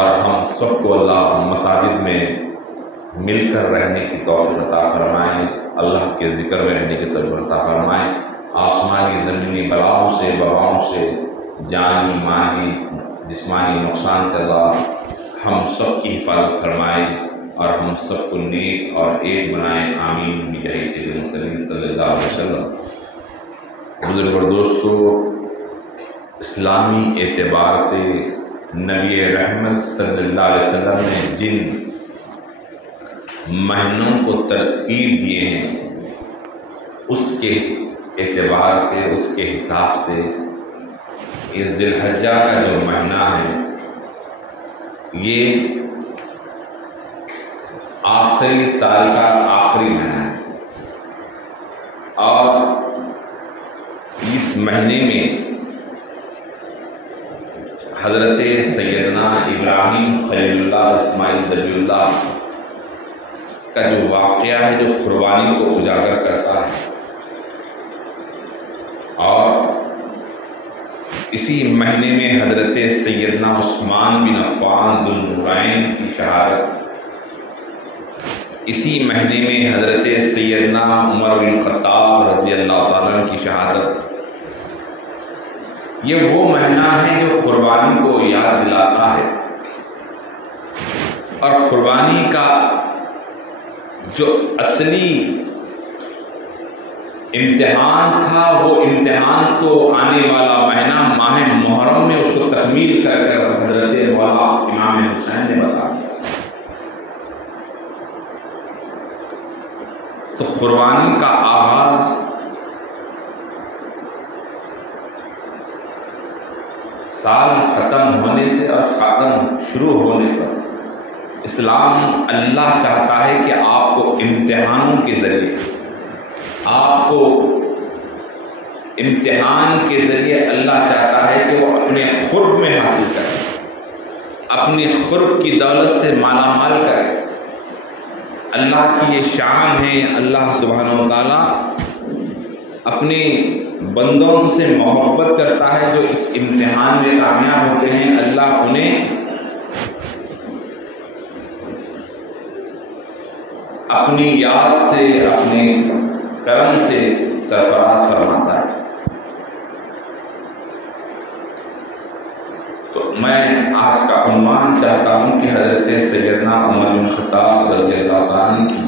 اور ہم سب کو اللہ مساجد میں مل کر رہنے کی توفیق عطا فرمائیں، اللہ کے ذکر میں رہنے کی توفیق عطا فرمائیں، آسمانی زمینی بلاؤں سے وباؤں سے جانی مالی جسمانی نقصان سے اللہ ہم سب کی حفاظت فرمائے اور ہم سب کو نیک اور ایک بنائے، آمین بجاہ سیدنا صلی اللہ علیہ وسلم۔ بزرگ اور دوستو، اسلامی اعتبار سے نبی رحمت صلی اللہ علیہ وسلم نے جن مہینوں کو ترتیب دیے ہیں اس کے اعتبار سے، اس کے حساب سے یہ ذی الحجہ کا جو مہینہ ہے یہ آخری سال کا آخری مہینہ ہے، اور اس مہینے میں حضرت سیدنا ابراہیم خلیل اللہ اسماعیل ذبیح اللہ کا جو واقعہ ہے جو قربانی کو اجاگر کرتا ہے، اور اسی مہینے میں حضرت سیدنا عثمان بن عفان ذو النورین کی شہادت، اسی مہینے میں حضرت سیدنا عمر بن خطاب رضی اللہ تعالیٰ کی شہادت، یہ وہ مہینہ ہے جو قربانی کو یاد دلاتا ہے، اور قربانی کا جو اصلی امتحان تھا وہ امتحان تو آنے والا مہینہ ماہ محرم میں اس کو تکمیل کر کر حضرت مولا امام حسین نے بتا دیا۔ تو قربانی کا آغاز سال ختم ہونے سے اور ختم شروع ہونے پر اسلام اللہ چاہتا ہے کہ آپ کو امتحانوں کے ذریعے، آپ کو امتحان کے ذریعے اللہ چاہتا ہے کہ وہ اپنے قرب میں حاصل کرے، اپنے قرب کی دولت سے مالا مال کرے۔ اللہ کی یہ شان ہے، اللہ سبحانہ و تعالیٰ اپنے بندوں سے محبت کرتا ہے جو اس امتحان میں کامیاب ہوتے ہیں، اللہ انہیں اپنی یاد سے، اپنے کرم سے سرفراز فرماتا ہے۔ تو میں آج کا عنوان چاہتا ہوں کہ حضرت سیدنا عمر بن خطاب رضی اللہ عنہ کی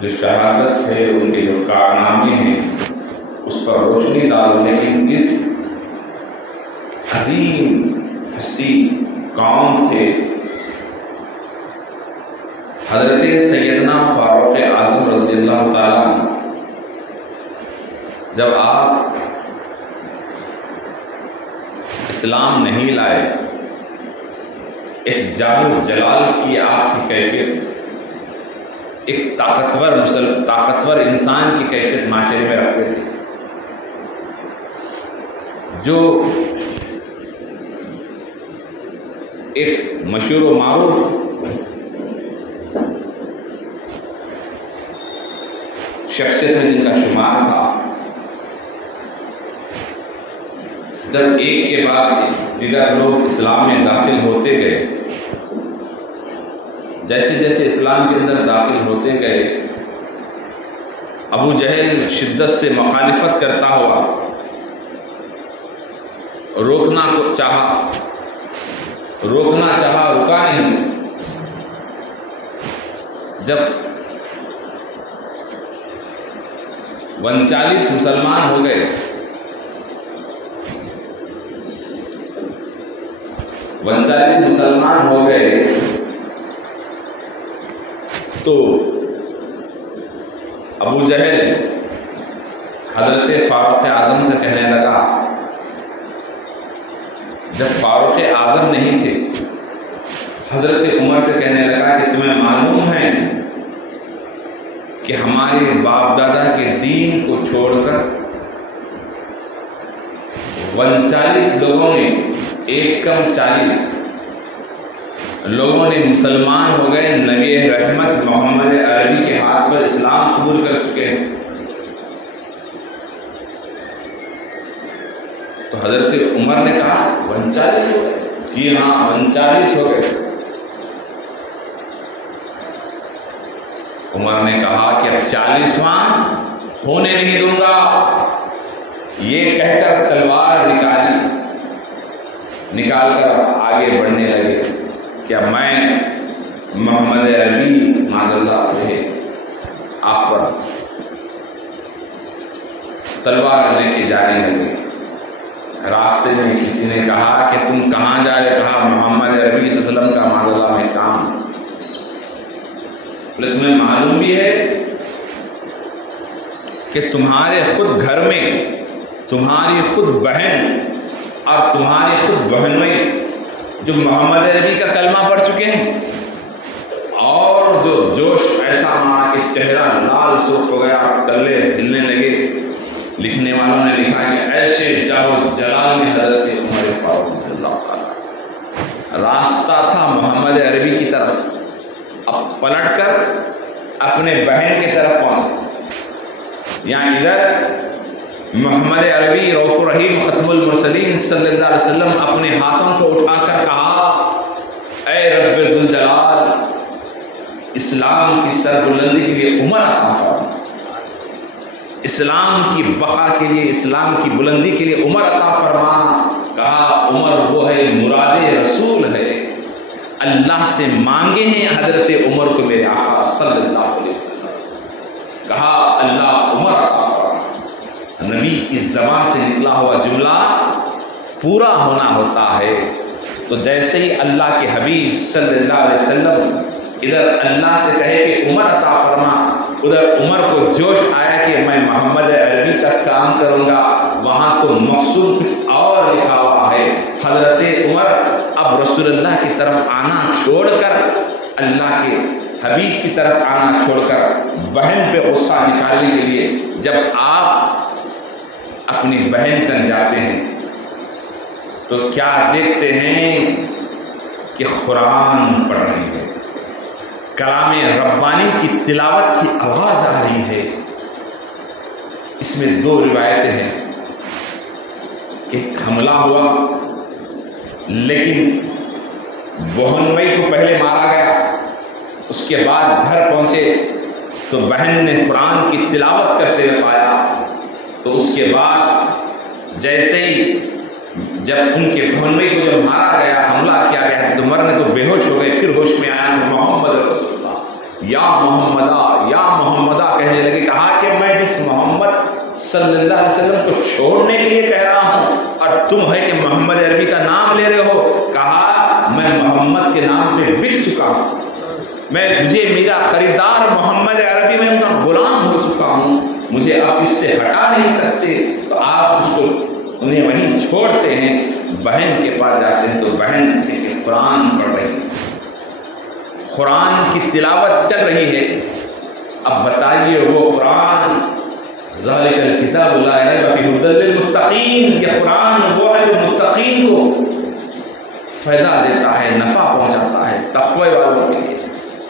جو شہادت ہے، ان کے جو کارنامے ہیں اس پر روشنی ڈالو، لیکن اس عظیم ہستی کون تھے؟ حضرت سیدنا فاروق اعظم رضی اللہ تعالیٰ جب آپ اسلام نہیں لائے، ایک جلال و جلال کی آپ کی کیفیت، ایک طاقتور انسان کی کیفیت معاشرے میں رکھتے تھے، جو ایک مشہور و معروف شخصیت میں جن کا شمار تھا۔ جب ایک کے بعد دیگر لوگ اسلام میں داخل ہوتے گئے، جیسے جیسے اسلام کے اندر داخل ہوتے گئے، ابو جہل شدت سے مخالفت کرتا ہوا روکنا چاہا، رکا نہیں۔ جب 39 مسلمان ہو گئے، 39 مسلمان ہو گئے تو ابو جہل حضرت فاروق اعظم سے کہنے لگا، جب فاروق اعظم نہیں تھے، حضرت عمر سے کہنے لگا کہ تمہیں معلوم ہے کہ ہمارے باپ دادا کے دین کو چھوڑ کر 39 لوگوں نے، ایک کم 40 لوگوں نے مسلمان ہو گئے، نبی رحمت محمد عربی کے ہاتھ پر اسلام قبول کر چکے ہیں۔ تو حضرت عمر نے کہا 39 ہو گئے، جی ہاں 39 ہو گئے۔ عمر نے کہا کہ اب 40واں ہونے نہیں دوں گا، یہ کہہ کر تلوار نکال کر آگے بڑھنے لگے کہ اب میں محمد عربی معاذ اللہ علیہ آپ پر تلوار لے کے جانے لگے۔ راستے میں کسی نے کہا کہ تم کہاں جا رہے؟ کہا محمد عربی صلی اللہ علیہ وسلم کا معاذ اللہ میں کام۔ بولے تمہیں معلوم بھی ہے کہ تمہارے خود گھر میں تمہاری خود بہن اور تمہاری خود بہنوئی جو محمد عربی کا کلمہ پڑھ چکے ہیں، اور جو جوش ایسا مارا کہ چہرہ لال سرخ ہو گیا، کلے ہلنے لگے۔ لکھنے والوں نے لکھا کہ ایسے جاؤ جلال میں حضرت عمر فاروق رضی اللہ تعالیٰ راستہ تھا محمد عربی کی طرف، اب پلٹ کر اپنے بہن کی طرف پہنچے۔ یہاں ادھر محمد عربی رؤوف الرحیم ختم المرسلین صلی اللہ علیہ وسلم اپنے ہاتھوں کو اٹھا کر کہا اے رب ذوالجلال، اسلام کی سربلندی کے لیے عمر عطا فرما، اسلام کی بقا کے لیے، اسلام کی بلندی کے لیے عمر عطا فرما۔ کہا عمر وہ ہے مراد رسول ہے، اللہ سے مانگے ہیں حضرت عمر کو میرے آقا صلی اللہ علیہ وسلم۔ کہا اللہ عمر عطا فرما۔ نبی کی زبان سے نکلا ہوا جملہ پورا ہونا ہوتا ہے، تو جیسے ہی اللہ کے حبیب صلی اللہ علیہ وسلم ادھر اللہ سے کہے کہ عمر عطا فرما، ادھر عمر کو جوش آیا کہ میں محمد عربی کا کام کروں گا، وہاں تو مقصود کچھ اور لکھا ہوا ہے۔ حضرت عمر اب رسول اللہ کی طرف آنا چھوڑ کر، اللہ کے حبیب کی طرف آنا چھوڑ کر بہن پہ غصہ نکالنے کے لیے، جب آپ اپنی بہن تک جاتے ہیں تو کیا دیکھتے ہیں کہ قرآن پڑھ رہی ہے، کلام ربانی کی تلاوت کی آواز آ رہی ہے۔ اس میں دو روایتیں ہیں کہ حملہ ہوا لیکن بہنوئی کو پہلے مارا گیا، اس کے بعد گھر پہنچے تو بہن نے قرآن کی تلاوت کرتے ہوئے پایا، تو اس کے بعد جیسے ہی جب ان کے بہنوئی کو جب مارا گیا، حملہ کیا گیا تو مرنے تو بے ہوش ہو گئے، پھر ہوش میں آیا محمد رسول اللہ یا محمدہ کہنے لگے۔ کہا کہ میں جس محمد صلی اللہ علیہ وسلم کو چھوڑنے کے لیے کہہ رہا ہوں اور تم ہے کہ محمد عربی کا نام لے رہے ہو۔ کہا میں محمد کے نام پہ بک چکا ہوں، مجھے میرا خریدار محمد عربی میں ان کا غلام ہو چکا ہوں، مجھے آپ اس سے ہٹا نہیں سکتے، تو آپ اس کو انہیں وہیں چھوڑتے ہیں، بہن کے پاس جاتے ہیں تو بہن قرآن پڑھ رہی ہے، قرآن کی تلاوت چل رہی ہے۔ اب بتائیے وہ قرآن ذالک الکتاب لا ریب فیہ ھدی للمتقین، یہ قرآن وہ ہے جو متقین کو فائدہ دیتا ہے، نفع پہنچاتا ہے تقوی والوں کے لیے۔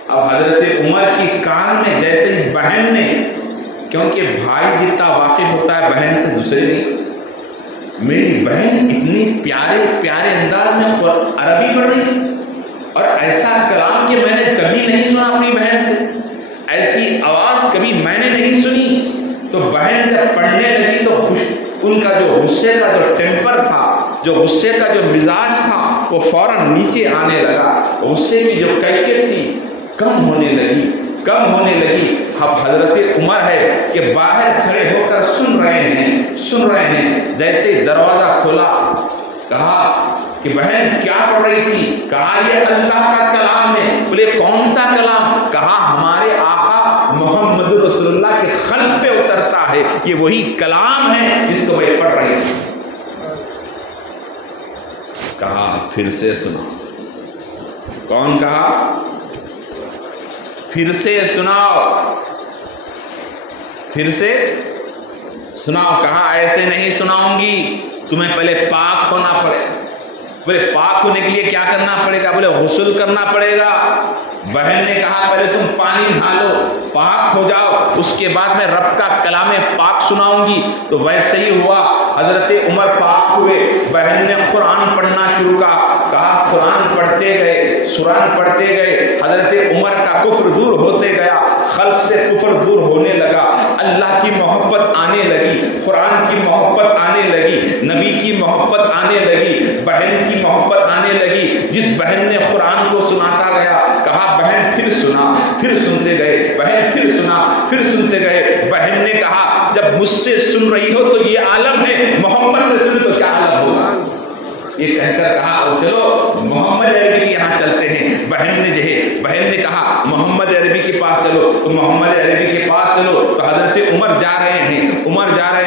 اب حضرت عمر کی کان میں جیسے ہی بہن نے، کیونکہ بھائی جتنا واقف ہوتا ہے بہن سے دوسرے نہیں، میری بہن اتنی پیارے پیارے انداز میں عربی پڑھ رہی ہے اور ایسا کلام کہ میں نے کبھی نہیں سنا اپنی بہن سے، ایسی آواز کبھی میں نے نہیں سنی۔ تو بہن جب پڑھنے لگی تو ان کا جو غصے کا جو ٹیمپر تھا، جو غصے کا جو مزاج تھا، وہ فوراً نیچے آنے لگا، غصے کی جو کیفیت تھی کم ہونے لگی۔ اب حضرت عمر ہے کہ باہر کھڑے ہو کر سن رہے ہیں، جیسے دروازہ کھولا کہا کہ بہن کیا پڑھ رہی تھی؟ کہا یہ اللہ کا کلام ہے۔ بولے کون سا کلام؟ کہا ہمارے آقا محمد رسول اللہ کے قلب پہ اترتا ہے، یہ وہی کلام ہے جس کو میں پڑھ رہی تھی۔ کہا پھر سے سنا۔ کون کہا؟ پھر سے سناؤ، پھر سے سناؤ۔ کہا ایسے نہیں سناؤں گی، تمہیں پہلے پاک ہونا پڑے۔ بولے پاک ہونے کے لیے کیا کرنا پڑے گا؟ بولے غسل کرنا پڑے گا۔ بہن نے کہا پہلے تم پانی نہالو، پاک ہو جاؤ، اس کے بعد میں رب کا کلام پاک سناؤں گی۔ تو ویسے ہی ہوا، حضرت عمر پاک ہوئے، بہن نے قرآن پڑھنا شروع کیا۔ کہا قرآن پڑھتے گئے، سوران پڑھتے گئے، حضرت عمر کا کفر دور ہوتے گیا، خلق سے کفر دور ہونے لگا، اللہ کی محبت آنے لگی، قرآن کی محبت آنے لگی، نبی کی محبت آنے لگی، بہن کی محبت آنے لگی۔ جس بہن نے قرآن کو سناتا گیا، کہا بہن پھر سنا، پھر سنتے گئے، بہن پھر سنا، پھر سنتے گئے۔ بہن نے کہا جب مجھ سے سن رہی ہو تو یہ عالم ہے، محمد سے سن تو کیا عالم ہوگا؟ یہ کہہ کر کہا چلو محمد عربی کے یہاں چلتے ہیں۔ بہن نے کہا محمد عربی کے پاس چلو، تو محمد عربی کے پاس چلو، تو حضرت عمر جا رہے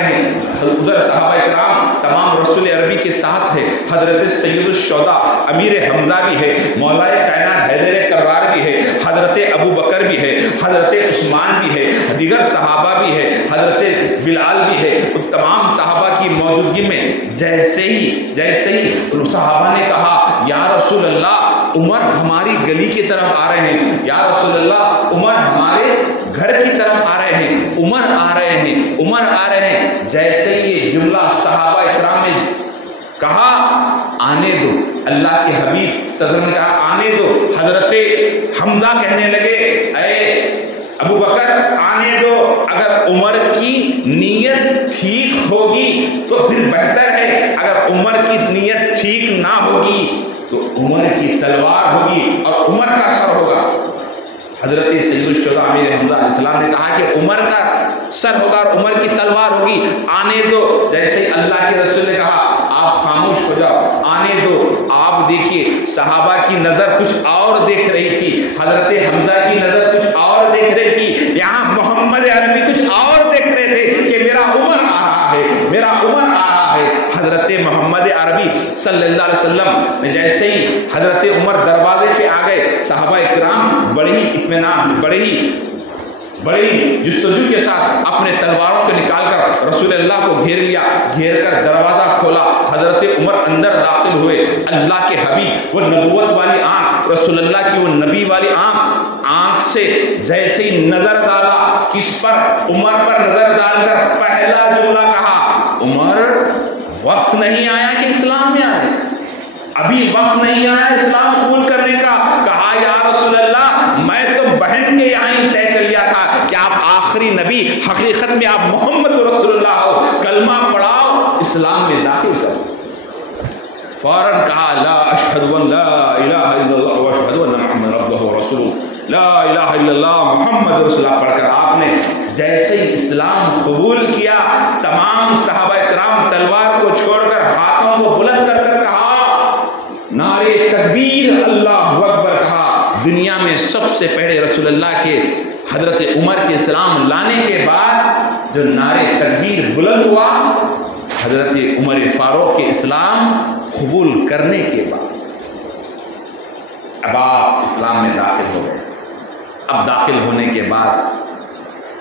ہیں، ادھر صحابہ کرام تمام رسول عربی کے ساتھ ہے، حضرت سید الشہداء امیر حمزہ بھی ہے، مولا کائنات حیدر کرار بھی ہے، حضرت ابو بکر بھی ہے، حضرت عثمان بھی ہے، دیگر صحابہ بھی ہے، حضرت بلال بھی ہے۔ تمام صحابہ کی موجودگی میں جیسے ہی صحابہ نے کہا یا رسول اللہ عمر ہماری گلی کی طرف آ رہے ہیں، یا رسول اللہ عمر ہمارے گھر کی طرف آ رہے ہیں، عمر آ رہے ہیں۔ جیسے ہی یہ جملہ صحابہ اکرام نے کہا آنے دو، اللہ کے حبیب صلی اللہ علیہ وسلم نے کہا آنے دو، حضرت حمزہ کہنے لگے اے ابو بکر آنے دو، اگر عمر کی نیت ٹھیک ہوگی تو پھر بہتر ہے، اگر عمر کی نیت ٹھیک نہ ہوگی تو عمر کی تلوار ہوگی اور عمر کا سر ہوگا۔ حضرت سید الشہداء امیر حمزہ علیہ السلام نے کہا کہ عمر کا سر ہوگا اور عمر کی تلوار ہوگی، آنے دو۔ جیسے ہی اللہ کے رسول نے کہا آپ خاموش ہو جاؤ، آنے دو۔ آپ دیکھیے صحابہ کی نظر کچھ اور دیکھ رہی تھی، حضرت حمزہ کی نظر کچھ اور دیکھ رہی تھی، یہاں محمد عربی کچھ اور دیکھ رہے تھے کہ میرا عمر آ رہا ہے، میرا عمر آ رہا ہے۔ حضرت محمد عربی صلی اللہ علیہ وسلم نے جیسے ہی حضرت عمر دروازے پہ آ گئے، صحابہ اکرام بڑے ہی اطمینان، بڑے ہی جستجو کے ساتھ اپنے تلواروں کو نکال کر رسول اللہ کو گھیر لیا، گھیر کر دروازہ کھولا، حضرت عمر اندر داخل ہوئے۔ اللہ کے حبیب وہ نبوت والی آنکھ، رسول اللہ کی وہ نبی والی آنکھ سے جیسے ہی نظر ڈالا کس پر؟ عمر پر نظر ڈال کر پہلا جملہ کہا عمر وقت نہیں آیا کہ اسلام میں آئے، ابھی وقت نہیں آیا اسلام قبول کرنے کا۔ کہا یا رسول اللہ میں تو بہن کے یہاں ہی طے کر لیا تھا کہ آپ آخری نبی، حقیقت میں آپ محمد رسول اللہ ہو، کلمہ پڑھاؤ، اسلام میں داخل کرو۔ فوراً کہا لا اشہد ان لا الہ الا اللہ واشہد ان محمد عبدہ ورسولہ، لا الہ الا اللہ محمد رسول اللہ پڑھ کر آپ نے جیسے ہی اسلام قبول کیا، تمام صحابہ کرام تلوار کو چھوڑ کر ہاتھوں کو بلند کر کر کہا نعرے تکبیر، اللہ اکبر کہا۔ دنیا میں سب سے پہلے رسول اللہ کے حضرت عمر کے اسلام لانے کے بعد جو نعرے تکبیر بلند ہوا، حضرت عمر فاروق کے اسلام قبول کرنے کے بعد۔ اب آپ اسلام میں داخل ہو گئے۔ اب داخل ہونے کے بعد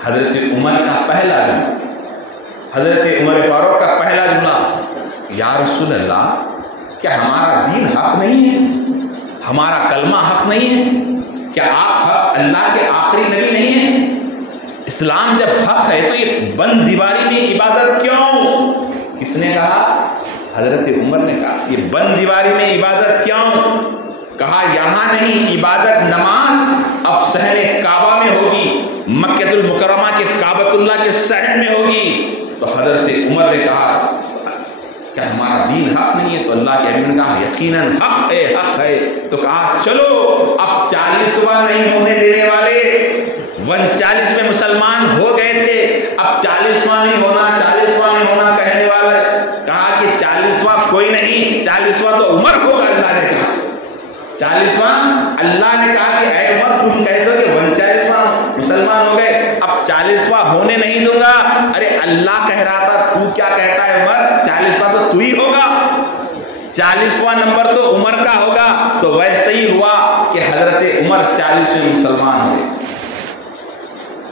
حضرت عمر کا پہلا جملہ، حضرت عمر فاروق کا پہلا جملہ یا رسول اللہ کیا ہمارا دین حق نہیں ہے؟ ہمارا کلمہ حق نہیں ہے؟ کیا آپ حق اللہ کے آخری نبی نہیں ہیں؟ اسلام جب حق ہے تو یہ بند دیواری میں عبادت کیوں؟ کس نے کہا؟ حضرت عمر نے کہا یہ بند دیواری میں عبادت کیوں؟ کہا یہاں نہیں، عبادت نماز اب صحن کعبہ میں ہوگی، مکہ المکرمہ کے کعبۃ اللہ کے صحن میں ہوگی۔ تو حضرت عمر نے کہا کیا ہمارا دین حق نہیں ہے؟ تو اللہ کے حبیب نے کہا یقیناً حق ہے، حق ہے۔ تو کہا چلو اب 40واں نہیں ہونے دینے والے، 39 میں مسلمان ہو گئے تھے، اب 40واں نہیں ہونا، 40واں نہیں ہونا کہنے والا۔ کہا کہ 40واں کوئی نہیں، 40واں تو عمر ہوگا۔ اللہ نے کہا 40واں، اللہ نے کہا کہ اے عمر تم کہتے ہو کہ 39واں مسلمان ہو گئے، اب 40واں ہونے نہیں دوں گا۔ ارے اللہ کہہ رہا تھا، تو کیا کہتا ہے عمر؟ 40واں تو تو ہی ہوگا، 40واں نمبر تو عمر کا ہوگا۔ تو ویسے ہی ہوا کہ حضرت عمر 40ویں مسلمان ہوئے۔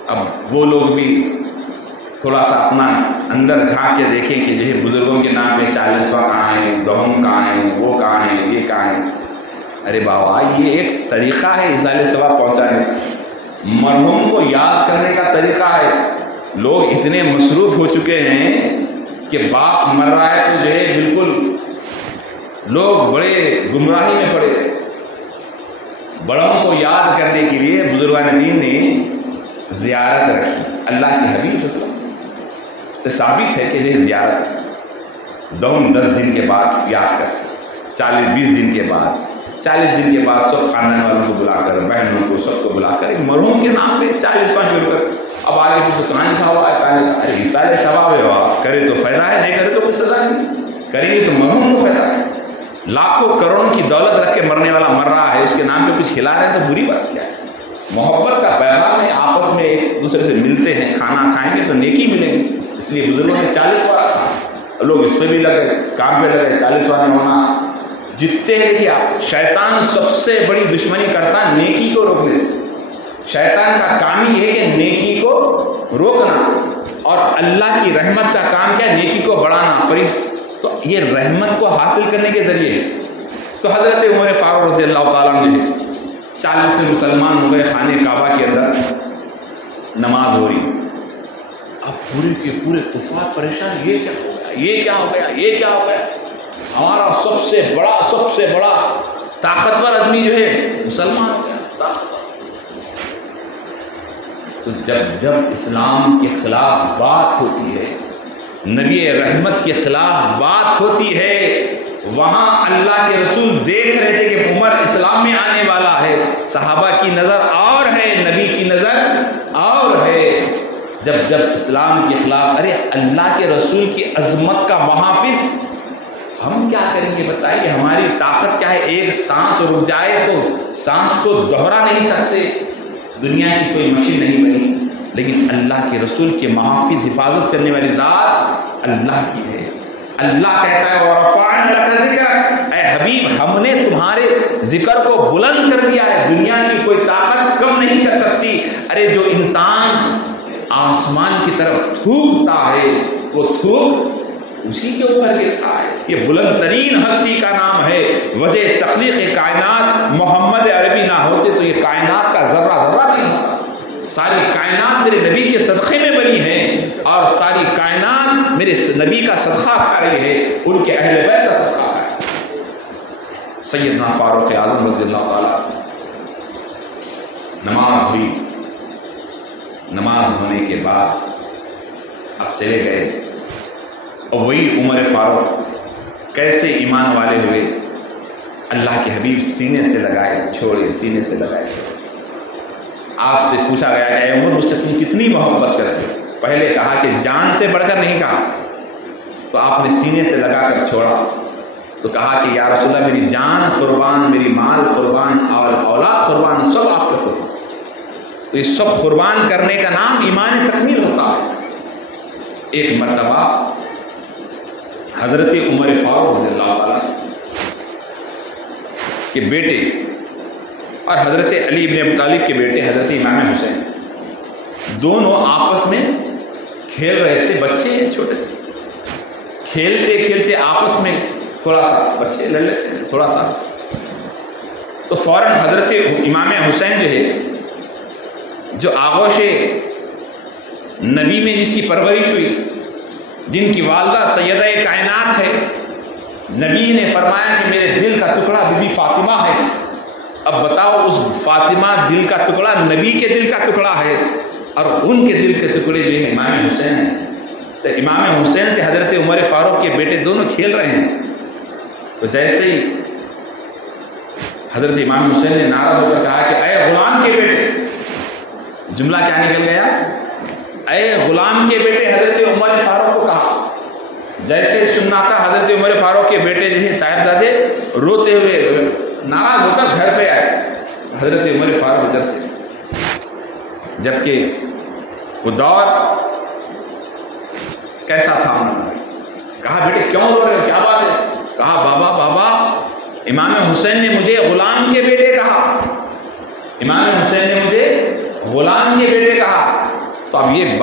اب وہ لوگ بھی تھوڑا سا اپنا اندر جھانک کے دیکھیں کہ جو ہے بزرگوں کے نام پہ 40واں کہاں ہے، دوم کہاں ہے، وہ کہاں ہے، یہ کہاں ہے۔ ارے بابا یہ ایک طریقہ ہے ایصال ثواب پہنچانے کا، مرحوم کو یاد کرنے کا طریقہ ہے۔ لوگ اتنے مصروف ہو چکے ہیں کہ باپ مر رہا ہے تو جو ہے بالکل لوگ بڑے گمراہی میں پڑے. بڑوں کو یاد کرنے کے لیے بزرگان دین نے زیارت رکھی. اللہ کے حبیب صلی اللہ علیہ وسلم سے ثابت ہے کہ یہ زیارت 10 دن کے بعد یاد کر, 40-20 دن کے بعد, 40 دن کے بعد سب خاندان والوں کو بلا کر, بہنوں کو, سب کو بلا کر ایک مرحوم کے نام پہ 40واں شروع کر. اب آگے کچھ کہاں لکھا ہوا ہے, کہاں لکھا ہے رسالے ثواب ہے, کرے تو فائدہ ہے, نہیں کرے تو کوئی سزا نہیں, کریں گے تو مرحوم کو فائدہ ہے. لاکھوں کروڑوں کی دولت رکھ کے مرنے والا مر رہا ہے, اس کے نام پہ کچھ کھلا رہے ہیں تو بری بات کیا ہے؟ محبت کا پیغام ہے, آپس میں ایک دوسرے سے ملتے ہیں, کھانا کھائیں گے تو نیکی ملے گی. اس لیے بزرگوں نے 40 والا کہا, لوگ اس پہ بھی لگے, کام پہ لگے, 40 والے ہونا جتنے ہیں. کہ آپ شیطان سب سے بڑی دشمنی کرتا ہے نیکی کو روکنے سے. شیطان کا کام ہی ہے کہ نیکی کو روکنا, اور اللہ کی رحمت کا کام کیا ہے؟ نیکی کو بڑھانا. تو یہ رحمت کو حاصل کرنے کے ذریعے ہے. تو حضرت عمر فاروق رضی اللہ تعالیٰ عنہ 40 سے مسلمان ہو گئے, خانے کعبہ کے اندر نماز ہو رہی. اب پورے کے پورے کفار پریشان, یہ کیا ہو گیا, یہ کیا ہو گیا, یہ کیا ہو گیا؟ ہمارا سب سے بڑا طاقتور آدمی جو ہے مسلمان ہو گیا, طاقتور. تو جب اسلام کے خلاف بات ہوتی ہے, نبی رحمت کے خلاف بات ہوتی ہے, وہاں اللہ کے رسول دیکھ رہے تھے کہ عمر اسلام میں آنے والا ہے. صحابہ کی نظر اور ہے, نبی کی نظر اور ہے. جب اسلام کے خلاف, ارے اللہ کے رسول کی عظمت کا محافظ, ہم کیا کریں گے بتائیے؟ ہماری طاقت کیا ہے؟ ایک سانس رک جائے تو سانس کو دوہرا نہیں سکتے. دنیا کی کوئی مشین نہیں بنی, لیکن اللہ کے رسول کے محافظ, حفاظت کرنے والی ذات اللہ کی ہے. اللہ کہتا ہے وَرَفَعْنَا لَكَ ذِكْرَكَ, اے حبیب ہم نے تمہارے ذکر کو بلند کر دیا ہے. دنیا کی کوئی طاقت کم نہیں کر سکتی. ارے جو انسان آسمان کی طرف تھوکتا ہے, وہ تھوک اسی کے اوپر گرتا ہے. یہ بلند ترین ہستی کا نام ہے. وجہ تخلیق کائنات محمد عربی نہ ہوتے تو یہ کائنات کا ذرہ نہیں ہوتا. ساری کائنات میرے نبی کے صدقے میں بنی ہے, اور ساری کائنات میرے نبی کا صدقہ کھا رہی ہے, ان کے اہل بیت کا صدقہ کھا رہی ہے. سیدنا فاروق اعظم رضی اللہ تعالیٰ, نماز ہوئی. نماز ہونے کے بعد اب چلے گئے, اور وہی عمر فاروق کیسے ایمان والے ہوئے. اللہ کے حبیب سینے سے لگائے چھوڑے, سینے سے لگائے چھوڑے. آپ سے پوچھا گیا کہ اے عمر مجھ سے تم کتنی محبت کرتے؟ پہلے کہا کہ جان سے بڑھ کر نہیں کہا, تو آپ نے سینے سے لگا کر چھوڑا. تو کہا کہ یا رسول اللہ میری جان قربان, میری مال قربان, اور اولاد قربان, سب آپ کے قربان. تو یہ سب قربان کرنے کا نام ایمان تکمیل ہوتا ہے. ایک مرتبہ حضرت عمر فاروق رضی اللہ عنہ کے بیٹے اور حضرت علی بن ابی طالب کے بیٹے حضرت امام حسین دونوں آپس میں کھیل رہے تھے. بچے چھوٹے سے کھیلتے کھیلتے آپس میں تھوڑا سا بچے لڑ لیتے ہیں تھوڑا سا, تو فوراً حضرت امام حسین جو ہے, جو آغوش نبی میں جس کی پرورش ہوئی, جن کی والدہ سیدہ کائنات ہے, نبی نے فرمایا کہ میرے دل کا ٹکڑا بی بی فاطمہ ہے. اب بتاؤ اس فاطمہ دل کا ٹکڑا نبی کے دل کا ٹکڑا ہے, اور ان کے دل کے ٹکڑے جو ہیں امام حسین ہیں. تو امام حسین سے حضرت عمر فاروق کے بیٹے دونوں کھیل رہے ہیں. تو جیسے ہی حضرت امام حسین نے ناراض ہو کر کہا کہ اے غلام کے بیٹے, جملہ کیا نکل گیا؟ اے غلام کے بیٹے. حضرت عمر فاروق کو کہا. جیسے سننا تھا حضرت عمر فاروق کے بیٹے جو ہیں صاحبزادے روتے ہوئے ناراض ہو کر گھر پہ آئے. حضرت عمر فاروق ادھر سے, جبکہ وہ دور کیسا تھا, کہا بیٹے کیوں رو رہے ہو, کیا بات ہے؟ کہا بابا امام حسین نے مجھے غلام کے بیٹے کہا, امام حسین نے مجھے غلام کے بیٹے کہا. تو اب یہ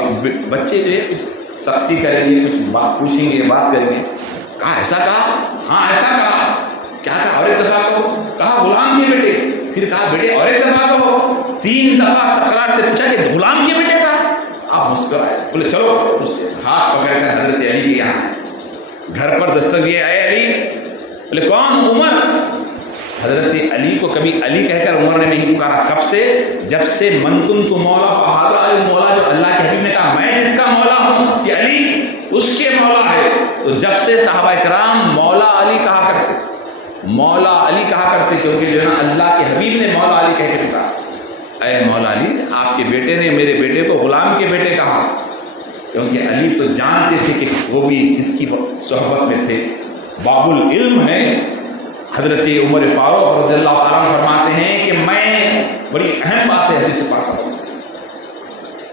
بچے جو ہے کچھ سختی کریں گے, کچھ بات پوچھیں گے, بات کریں گے. کہا ایسا کہا؟ ہاں ایسا کہا. کیا کہا؟ اور ایک دفعہ کہو. کہا غلام کے بیٹے. پھر کہا بیٹے اور ایک دفعہ کہو. 3 دفعہ تکرار سے پوچھا کہ غلام کے بیٹے کا. آپ مسکرائے, بولے چلو. ہاتھ پکڑ کر حضرت علی کے یہاں گھر پر دستک دیے. اے علی بولے کون؟ عمر۔ حضرت علی کو کبھی علی کہہ کر عمر نے نہیں پکارا۔ کب سے؟ جب سے من کنت مولا فہذا علی مولا، جب اللہ کے حبیب نے کہا میں جس کا مولا ہوں یہ علی اس کے مولا ہے، تو جب سے صحابہ کرام مولا علی کہا کرتے، مولا علی کہا کرتے، کیونکہ جو ہے نا اللہ کے حبیب نے مولا علی کہہ کے پکارا، اے مولا علی، آپ کے بیٹے نے میرے بیٹے کو غلام کے بیٹے کہا، کیونکہ علی تو جانتے تھے کہ وہ بھی جس کی صحبت میں تھے باب العلم ہے۔ حضرت عمر فاروق رضی اللہ تعالیٰ فرماتے ہیں کہ میں، بڑی اہم بات ہے حدیث پاک میں،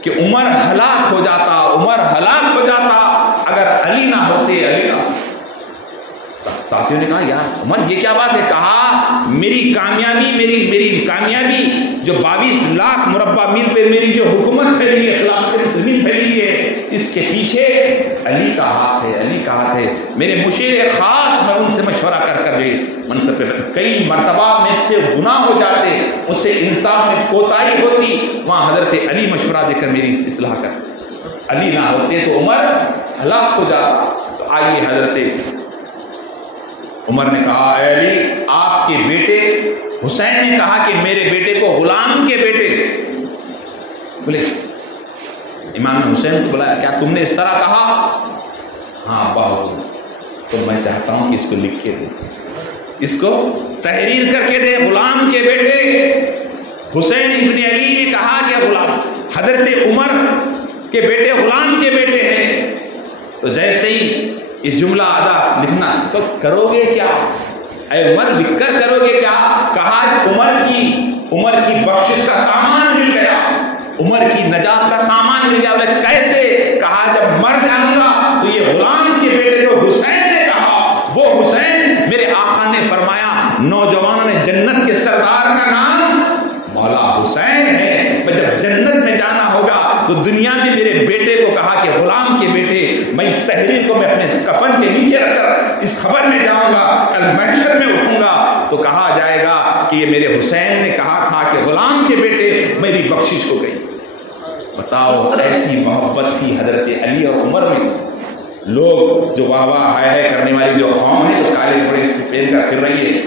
کہ عمر ہلاک ہو جاتا، عمر ہلاک ہو جاتا اگر علی نہ ہوتے، علی نہ ہوتے۔ ساتھیوں نے کہا یار عمر یہ کیا بات ہے؟ کہا میری کامیابی، میری کامیابی جو 22 لاکھ مربع میل پہ میری جو حکومت پھیلی ہے، خلافت مسلمین پھیلی ہے، اس کے پیچھے علی کا ہاتھ ہے، علی کا ہاتھ ہے۔ میرے مشیر خاص، میں ان سے مشورہ کر کر جو منصب پہ کئی مرتبہ میں سے گناہ ہو جاتے، اس سے انصاف میں کوتاہی ہوتی، وہاں حضرت علی مشورہ دے کر میری اصلاح کر، علی نہ ہوتے تو عمر ہلاک ہو جاتا۔ تو آئیے حضرت عمر نے کہا اے علی، آپ کے بیٹے حسین نے کہا کہ میرے بیٹے کو غلام کے بیٹے، بولے امام نے حسین کو بلایا، کیا تم نے اس طرح کہا؟ ہاں بہت، تو میں چاہتا ہوں کہ اس کو لکھ کے دے، اس کو تحریر کر کے دے، غلام کے بیٹے حسین ابن علی نے کہا کہ غلام، حضرت عمر کے بیٹے غلام کے بیٹے ہیں۔ تو جیسے ہی یہ جملہ ادا لکھنا، تو کرو گے کیا اے عمر، لکھ کر کرو گے کیا؟ کہا عمر کی بخشش کا سامان مل گیا، عمر کی نجات کا سامان مل گیا۔ بولے کیسے؟ کہا جب مر جاؤں گا تو یہ غلام کے بیٹے جو حسین نے کہا، وہ حسین، میرے آقا نے فرمایا نوجوانوں نے جنت کے سردار کا نام مولا حسین ہے، میں جب جنت میں جانا ہوگا تو دنیا میں میرے بیٹے کو کہا کہ غلام کے بیٹے، میں اس تحریر کو میں اپنے کفن کے نیچے رکھ کر اس خبر میں جاؤں گا، کل محشر میں اٹھوں گا تو کہا جائے گا کہ یہ میرے حسین نے کہا تھا کہ غلام کے بیٹے میری بخشش ہو گئی۔ بتاؤ ایسی محبت تھی حضرت علی اور عمر میں۔ لوگ جو واہ واہ ہائے کرنے والی جو قوم ہے، جو کالے کپڑے پہن کر پھر رہی ہے،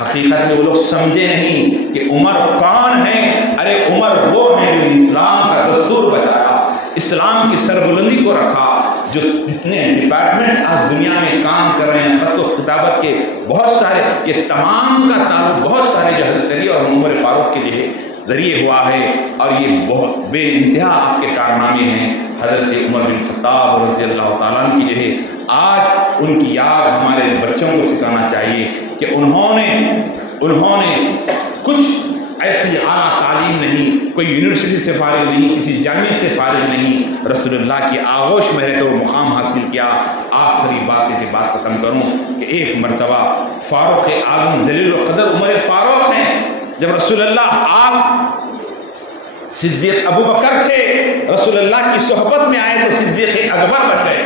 حقیقت میں وہ لوگ سمجھے نہیں کہ عمر کون ہے۔ ارے عمر وہ ہیں جو اسلام کا دستور بچایا، اسلام کی سربلندی کو رکھا، جو جتنے ڈپارٹمنٹس آج دنیا میں کام کر رہے ہیں، خط و خطابت کے بہت سارے، یہ تمام کا تعلق بہت سارے جو حضرت علی اور عمر فاروق کے لیے ذریعے ہوا ہے، اور یہ بہت بے انتہا آپ کے کارنامے ہیں۔ حضرت عمر بن خطاب رضی اللہ تعالیٰ عنہ کی جو ہے آج ان کی یاد ہمارے بچوں کو سکھانا چاہیے کہ انہوں نے کچھ ایسی اعلیٰ تعلیم نہیں، کوئی یونیورسٹی سے فارغ نہیں، کسی جامعے سے فارغ نہیں، رسول اللہ کی آغوش میں رہ کر وہ مقام حاصل کیا۔ آخری بات ختم کروں کہ ایک مرتبہ فاروق اعظم جلیل القدر عمر فاروق ہیں، جب رسول اللہ، آپ صدیق ابو بکر تھے، رسول اللہ کی صحبت میں آئے تو صدیق اکبر بن گئے۔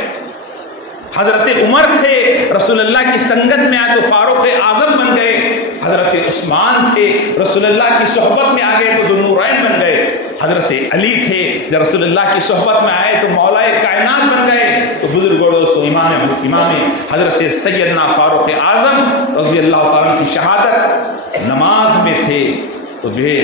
حضرت عمر تھے، رسول اللہ کی سنگت میں آئے تو فاروق اعظم بن گئے۔ حضرت عثمان تھے، رسول اللہ کی صحبت میں آ گئے تو ذو النورین بن گئے۔ حضرت علی تھے، جب رسول اللہ کی صحبت میں آئے تو مولا کائنات بن گئے۔ تو بزرگوں دوستو، امام حضرت سیدنا فاروق اعظم رضی اللہ تعالیٰ کی شہادت نماز میں تھے، تو جو ہے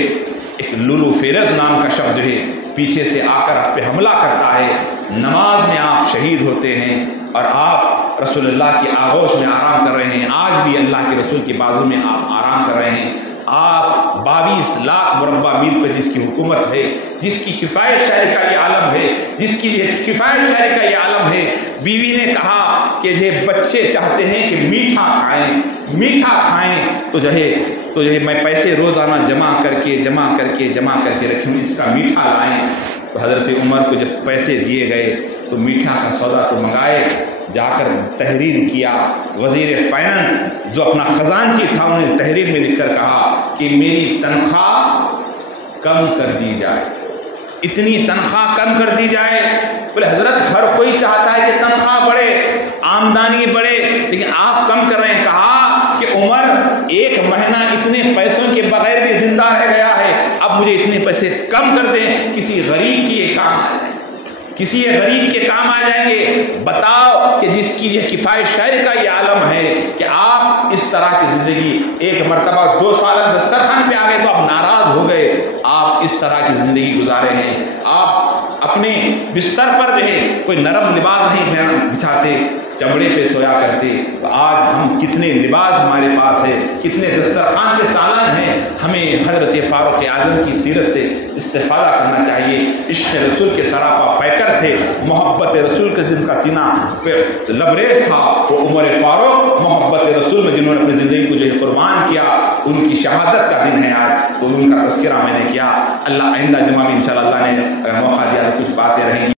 ایک لولو فیرز نام کا شخص جو ہے پیچھے سے آ کر آپ پہ حملہ کرتا ہے، نماز میں آپ شہید ہوتے ہیں، اور آپ رسول اللہ کی آغوش میں آرام کر رہے ہیں۔ آج بھی اللہ کے رسول کی بازو میں آپ آرام کر رہے ہیں۔ آپ 22 لاکھ مربع میل پہ جس کی حکومت ہے، جس کی کفایت شہری کا یہ عالم ہے، جس کی کفایت شہری کا یہ عالم ہے، بیوی نے کہا کہ یہ بچے چاہتے ہیں کہ میٹھا کھائیں تو جو ہے میں پیسے روزانہ جمع کر کے رکھوں، اس کا میٹھا لائیں۔ تو حضرت عمر کو جب پیسے دیے گئے تو میٹھا کا سودا سے منگائے، جا کر تحریر کیا۔ وزیر فائنانس جو اپنا خزانچی تھا، انہوں نے تحریر میں لکھ کر کہا کہ میری تنخواہ کم کر دی جائے، اتنی تنخواہ کم کر دی جائے۔ بولے حضرت ہر کوئی چاہتا ہے کہ تنخواہ بڑھے، آمدنی بڑھے، لیکن آپ کم کر رہے ہیں۔ کہا کہ عمر ایک مہینہ اتنے پیسوں کے بغیر بھی زندہ رہ گیا ہے، اب مجھے اتنے پیسے کم کر دیں، کسی غریب کی یہ کام ہے۔ کسی غریب کے کام آ جائیں گے. بتاؤ کہ جس کی یہ کفایت شہر کا یہ عالم ہے کہ آپ اس طرح کی زندگی، ایک مرتبہ 2 سال دسترخوان پہ آ گئے تو آپ ناراض ہو گئے. آپ اس طرح کی زندگی گزارے ہیں. آپ اپنے بستر پر جو ہے کوئی نرم لباس نہیں بچھاتے، چمڑے پہ سویا کرتے. آج ہم کتنے لباس ہمارے پاس ہے، کتنے دسترخوان پہ سالن ہیں. ہمیں حضرت فاروق اعظم کی سیرت سے استفادہ کرنا چاہیے. عشق رسول کے سراپا پیکر تھے، محبت رسول کے جن کا سینہ پہ لبریز تھا، وہ عمر فاروق محبت رسول میں جنہوں نے اپنی زندگی کو جو ہے قربان کیا، ان کی شہادت کا دن ہے آج، تو ان کا تذکرہ میں نے کیا. اللہ آئندہ جمعہ میں انشاءاللہ اللہ نے موقع دیا تو کچھ باتیں رہیں گی.